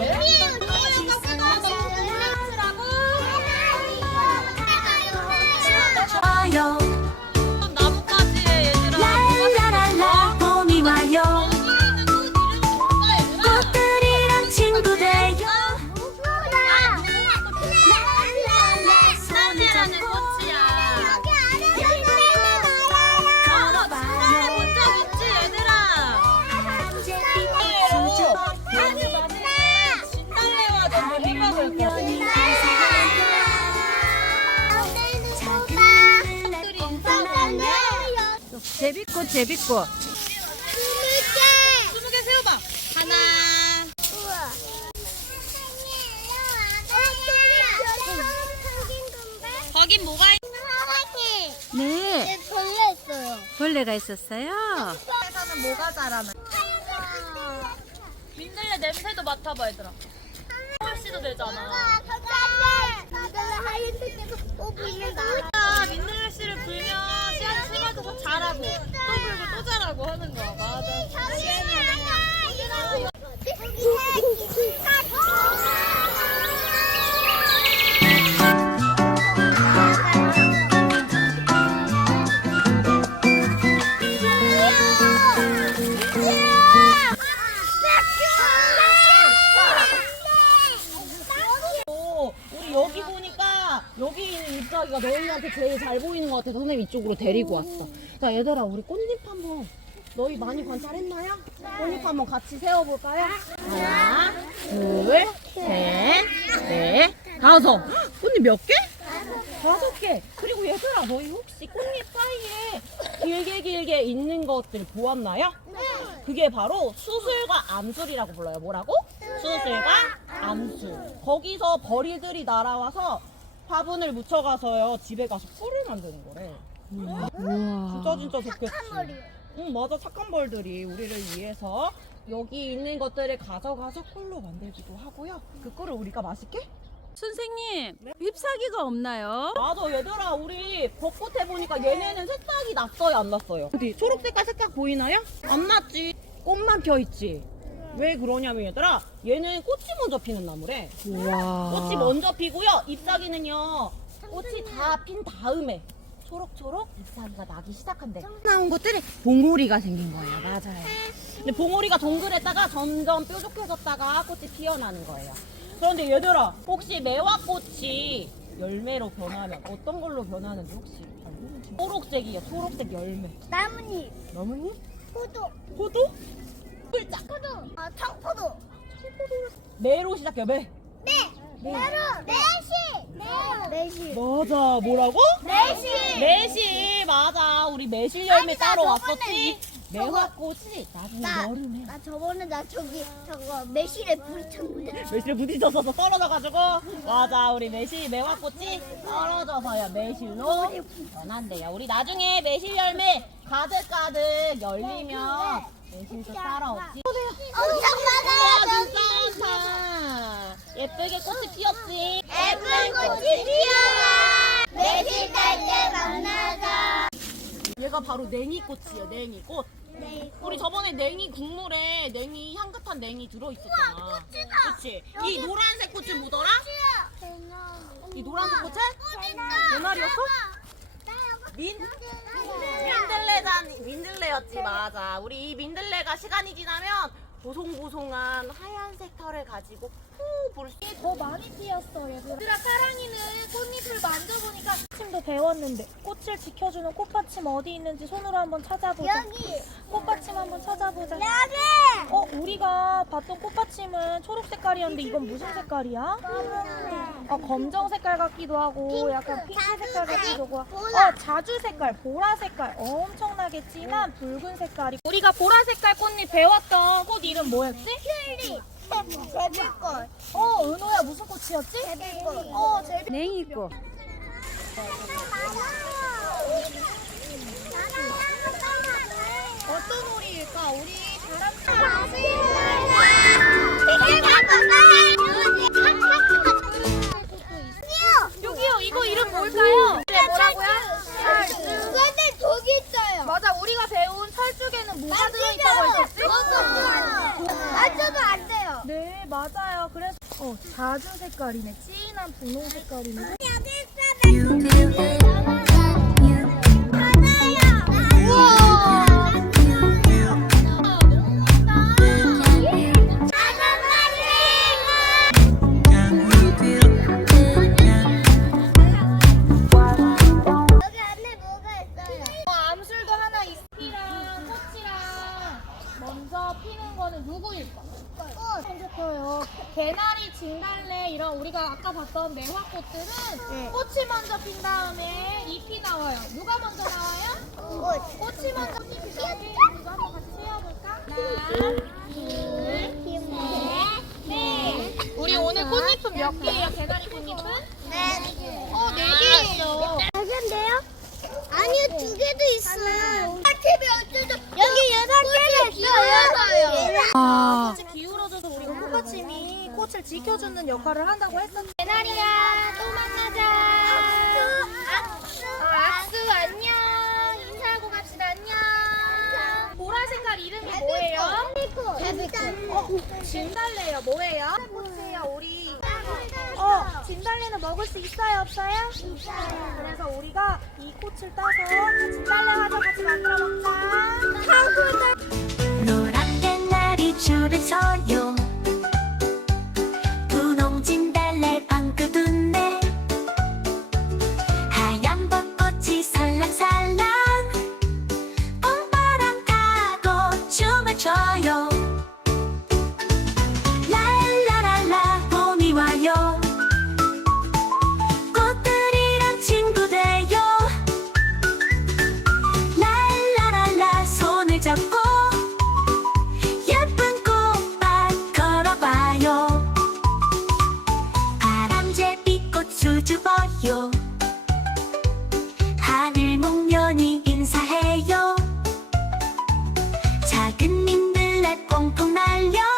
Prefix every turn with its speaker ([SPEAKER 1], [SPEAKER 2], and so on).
[SPEAKER 1] Meu! 제비꽃 제비꽃.
[SPEAKER 2] 스무 개 세워봐. 하나.
[SPEAKER 3] 우와.
[SPEAKER 2] 거긴 뭐가 있?
[SPEAKER 1] 네.
[SPEAKER 3] 벌레 있어요.
[SPEAKER 1] 벌레가 있었어요.
[SPEAKER 2] 에서는 뭐가 자라나? 민들레 냄새도 맡아봐 얘들아. 홀씨도 되잖아. 아, 민들레 씨를 불면 씨앗이 심어두고 자라고 또 불고 또 자라고 하는 거야. 맞아. 오, 있는 잎사귀가 너희한테 제일 잘 보이는 것 같아서 선생님 이쪽으로 데리고 왔어. 자, 얘들아, 우리 꽃잎 한번 너희 많이 관찰했나요? 꽃잎 한번 같이 세워볼까요? 하나, 둘, 셋, 넷, 다섯. 헉, 꽃잎 몇 개? 다섯 개. 그리고 얘들아, 너희 혹시 꽃잎 사이에 길게 길게 있는 것들 보았나요? 그게 바로 수술과 암술이라고 불러요. 뭐라고? 수술과 암술. 거기서 벌이들이 날아와서 화분을 묻혀가서요 집에 가서 꿀을 만드는 거래.
[SPEAKER 1] 우와.
[SPEAKER 2] 진짜 진짜 좋겠지. 응 맞아 착한 벌들이 우리를 위해서 여기 있는 것들을 가져가서 꿀로 만들기도 하고요. 그 꿀을 우리가 맛있게?
[SPEAKER 1] 선생님, 잎사귀가 없나요?
[SPEAKER 2] 맞아 얘들아 우리 벚꽃에 보니까 얘네는 새싹이 났어요 안 났어요? 어디 초록색깔 새싹 보이나요? 안 났지 꽃만 펴있지 왜 그러냐면 얘들아 얘는 꽃이 먼저 피는 나무래.
[SPEAKER 1] 우와.
[SPEAKER 2] 꽃이 먼저 피고요. 잎사귀는요 꽃이 다 핀 다음에 초록초록 잎사귀가 나기 시작한대. 나온 것들이 봉오리가 생긴 거예요. 맞아요. 근데 봉오리가 동그랬다가 점점 뾰족해졌다가 꽃이 피어나는 거예요. 그런데 얘들아 혹시 매화꽃이 열매로 변하면 어떤 걸로 변하는지 혹시 알고? 초록색이에요 초록색 열매.
[SPEAKER 3] 나뭇잎,
[SPEAKER 2] 나뭇잎?
[SPEAKER 3] 포도,
[SPEAKER 2] 포도? 꿀짝
[SPEAKER 3] 포도, 아, 청포도.
[SPEAKER 2] 매로 시작해요 매.
[SPEAKER 3] 네, 메로, 매시, 매시,
[SPEAKER 2] 맞아. 뭐라고?
[SPEAKER 3] 매시.
[SPEAKER 2] 매실 맞아. 우리 매실 열매
[SPEAKER 3] 아니, 나
[SPEAKER 2] 따로
[SPEAKER 3] 저번에
[SPEAKER 2] 왔었지?
[SPEAKER 3] 저거-
[SPEAKER 2] 매화꽃이 나중에
[SPEAKER 3] 나,
[SPEAKER 2] 여름에.
[SPEAKER 3] 나 저번에 나 저기 저거 매실에 부딪혔는데.
[SPEAKER 2] 매실에 부딪혀서 떨어져가지고. 맞아. 우리 매실 매화꽃이 떨어져서야 매실로 변한대요. 우리 나중에 매실 열매 가득가득 열리면 매실도 따라오지
[SPEAKER 3] 엄청
[SPEAKER 2] 우와
[SPEAKER 3] 많아요.
[SPEAKER 2] 진짜 많다 예쁘게 꽃이 피었지
[SPEAKER 3] 예쁜 꽃이 피어라. 매실 딸때 만나자.
[SPEAKER 2] 얘가 바로 냉이꽃이에요 냉이꽃
[SPEAKER 3] 네.
[SPEAKER 2] 우리 저번에 냉이 국물에 냉이 향긋한 냉이 들어있었잖아.
[SPEAKER 3] 꽃이다.
[SPEAKER 2] 그치? 이 노란색 꽃은 뭐더라? 이 노란색 꽃은?
[SPEAKER 3] 꽃이다.
[SPEAKER 2] 개나리였어? 민? 민들레잔, 민들레였지, 맞아. 우리 이 민들레가 시간이 지나면 보송보송한 하얀색 털을 가지고 후 부를
[SPEAKER 4] 수더 많이 피었어 얘들아. 얘들아 사랑이는 꽃잎을 만져보니까 꽃받침도 배웠는데 꽃을 지켜주는 꽃받침 어디 있는지 손으로 한번 찾아보자.
[SPEAKER 3] 여기.
[SPEAKER 4] 꽃받침 한번 찾아보자.
[SPEAKER 3] 여기.
[SPEAKER 4] 어 우리가 봤던 꽃받침은 초록 색깔이었는데 이건 무슨 색깔이야? 어 검정 색깔 같기도 하고 약간 핑크 색깔 같기도 하고
[SPEAKER 3] 보라.
[SPEAKER 4] 어 자주 색깔 보라 색깔 엄청나게 진한 붉은 색깔이 우리가 보라 색깔 꽃잎 배웠던 꽃 이름 뭐였지?
[SPEAKER 3] 튤립. 제비꽃.
[SPEAKER 4] 어 은호야 무슨 꽃이었지?
[SPEAKER 3] 제비꽃.
[SPEAKER 4] 어 제비
[SPEAKER 1] 냉이꽃.
[SPEAKER 4] 어떤 오리일까? 우리 여기요 이거 이름 뭘까요? 네 뭐라고요?
[SPEAKER 3] 근데 저기 있어요.
[SPEAKER 4] 맞아 우리가 배운 철쭉에는 뭐가 들어있다고
[SPEAKER 3] 안 돼요.
[SPEAKER 4] 네 맞아요 그래서 어 자주 색깔이네 진한 분홍 색깔이네
[SPEAKER 3] 여기 있어.
[SPEAKER 4] 먼저 피는 거는 누구일까?
[SPEAKER 3] 꽃.
[SPEAKER 4] 좋고요 개나리, 진달래 이런 우리가 아까 봤던 매화꽃들은
[SPEAKER 3] 네.
[SPEAKER 4] 꽃이 먼저 핀 다음에 잎이 나와요. 누가 먼저 나와요?
[SPEAKER 3] 꽃.
[SPEAKER 4] 꽃이 먼저 핀 다음에 이거 한번 같이 세어볼까? 하나, 네. 우리 오늘 꽃잎은 몇 개예요? 개나리 꽃잎은?
[SPEAKER 3] 네.
[SPEAKER 4] 어, 네 개예요.
[SPEAKER 3] 네 개인데요? 아니요, 두 개도 있어요. TV 어쩌죠? 여기 여섯 개가 있어요.
[SPEAKER 1] 아,
[SPEAKER 4] 꽃이 기울어져서 우리가 꽃받침이 꽃을 지켜주는 역할을 한다고 했었죠.
[SPEAKER 3] 개나리야, 또 만나자. 악수, 악수. 악수, 안녕. 인사하고 갑시다, 안녕.
[SPEAKER 4] 보라 색깔 이름이 뭐예요? 어, 진달래요. 뭐예요? 보세요, 우리. 어, 진달래는 먹을 수 있어요, 없어요?
[SPEAKER 3] 있어요.
[SPEAKER 4] 그래서 우리가 이 꽃을 따서 진달래 화자 같이 만들어 먹자.
[SPEAKER 5] 콩깍 꽁꽁 날려.